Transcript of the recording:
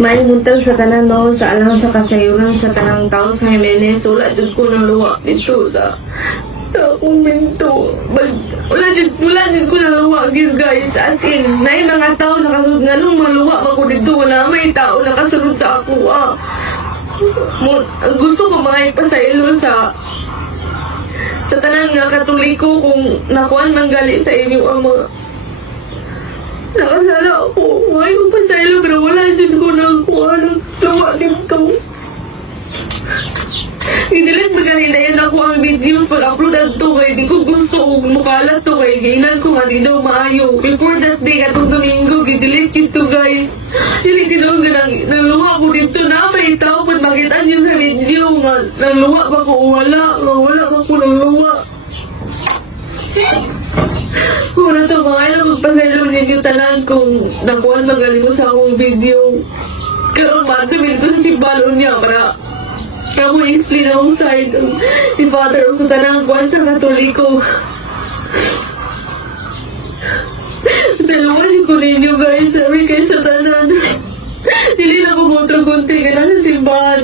Maimuntag sa tanan mo sa alang sa kasayuran sa tanang taon sa Jimenez. Wala dyan ko ng luwa dito sa komento. Wala dyan ko ng luwa guys. As in, na yung mga tao nakasunod nga nung maluwa ako dito. Wala may tao nakasunod sa ako. Gusto ko mga ipasaylo sa tanang nga katoliko kung nakuan manggali sa inyo ang mga nakasala ako. Ngayon ko pasaylo pero wala dyan ko ng kuhan ng luwa dito. Idilit magaling na yun ako ang videos pag-upload at to kay di ko gusto mukalat to kay gainan ko nga di daw maayo. Before that day atong Domingo gidilit ito guys. Dili tinong naluwa ko dito na may tao pag makita nyo sa video nga naluwa ba ko wala ba ko naluwa. Wala to mga ilang magpasaylo ninyo tanan kung nakuhan magaling mo sa akong video. Pero matumin ko sa simbalon niya para kamu isli na akong side ni Father sa tanang kuhan sa Katoliko. Dalawan ko ninyo guys, sabi kayo sa tanan. Dili na po motor kunti ka na sa simbahan.